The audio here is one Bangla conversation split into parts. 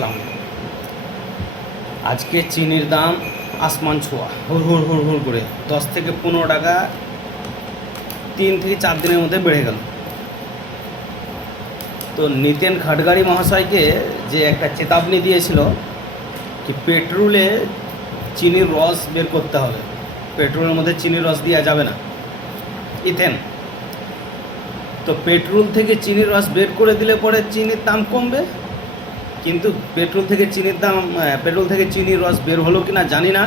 আসসালাম। আজকে চিনির দাম আসমান ছোঁয়া, হুড় হুড় হুড় হুড় করে 10 থেকে 15 টাকা 3 থেকে 4 দিনের মধ্যে বেড়ে গেল। তো নিতেন খাটগাড়ি মহাশয়কে যে একটা চেতাবনী দিয়েছিল কি পেট্রোলে চিনির রস বের করতে হবে, পেট্রোলের মধ্যে চিনির রস দেওয়া যাবে না, ইথেন। তো পেট্রোল থেকে চিনির রস বের করে দিলে পরে চিনির দাম কমবে, কিন্তু পেট্রোল থেকে চিনির রস বের হলো কি না জানি না,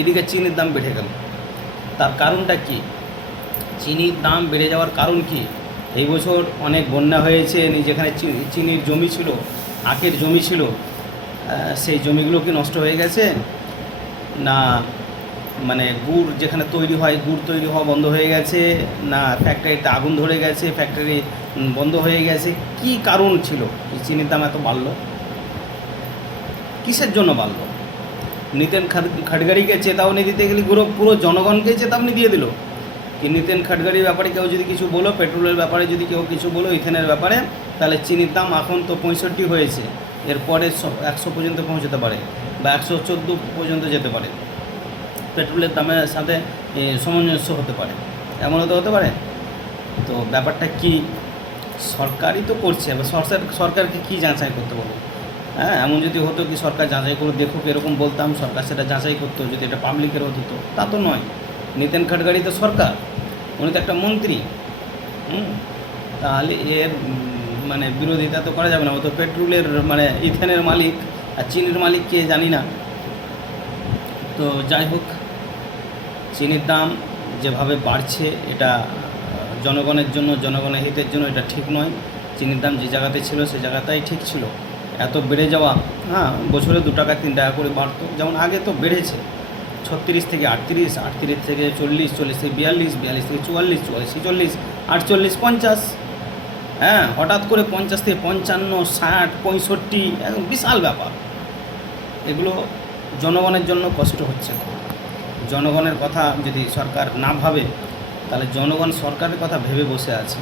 এদিকে চিনির দাম বেড়ে গেল। তার কারণটা কি? চিনির দাম বেড়ে যাওয়ার কারণ কি? এই বছর অনেক বন্যা হয়েছে, যেখানে চিনির জমি ছিল, আখের জমি ছিল, সেই জমিগুলো কি নষ্ট হয়ে গেছে না মানে গুড় যেখানে তৈরি হয়, গুড় তৈরি হওয়া বন্ধ হয়ে গেছে, না ফ্যাক্টরিতে আগুন ধরে গেছে, ফ্যাক্টরি বন্ধ হয়ে গেছে? কি কারণ ছিল চিনির দাম এত বাড়লো? কিসের জন্য বাড়লো? নিতেন খাটগাড়িকে চেতাবনী দিতে গেলে পুরো জনগণকে চেতাবনী দিয়ে দিল কি নিতেন খাটগাড়ির ব্যাপারে কেউ যদি কিছু বলো, পেট্রোলের ব্যাপারে যদি কেউ কিছু বলো, ইথেনের ব্যাপারে, তাহলে চিনির দাম এখন তো 65 হয়েছে, এরপরে 100 পর্যন্ত পৌঁছতে পারে বা 114 পর্যন্ত যেতে পারে, পেট্রোলের দামের সাথে সামঞ্জস্য হতে পারে, এমনও তো হতে পারে। তো ব্যাপারটা কি? সরকারই তো করছে, এবার সরকারকে কী যাচাই করতে বলবো? হ্যাঁ, এমন যদি হতো কি সরকার যাচাই করে দেখুক, এরকম বলতাম, সরকার সেটা যাচাই করতো, যদি এটা পাবলিকের হতো। তো তা তো নয়। নিতেন খাটগাড়ি তো সরকার, উনি তো একটা মন্ত্রী। তাহলে এর মানে বিরোধিতা তো করা যাবে না। ও তো পেট্রোলের মানে ইথেনের মালিক, আর চিনির মালিক কে জানি না। তো যাই হোক, চিনির দাম যেভাবে বাড়ছে এটা জনগণের জন্য, জনগণের হিতের জন্য এটা ঠিক নয়। চিনির দাম যে জায়গাতে ছিল সে জায়গাটাই ঠিক ছিল। এত বেড়ে যাওয়া, হ্যাঁ, বছরে 2 টাকা 3 টাকা করে বাড়তো, যেমন আগে তো বেড়েছে 36 থেকে 38, 38 থেকে 40, 40 থেকে 42, 42 থেকে 44, 44 থেকে 40, 48, 50, হ্যাঁ, হঠাৎ করে 50 থেকে 55, 60, 65, একদম বিশাল ব্যাপার। এগুলো জনগণের জন্য কষ্ট হচ্ছে। জনগণের কথা যদি সরকার না ভাবে, তাহলে জনগণ সরকারের কথা ভেবে বসে আছে।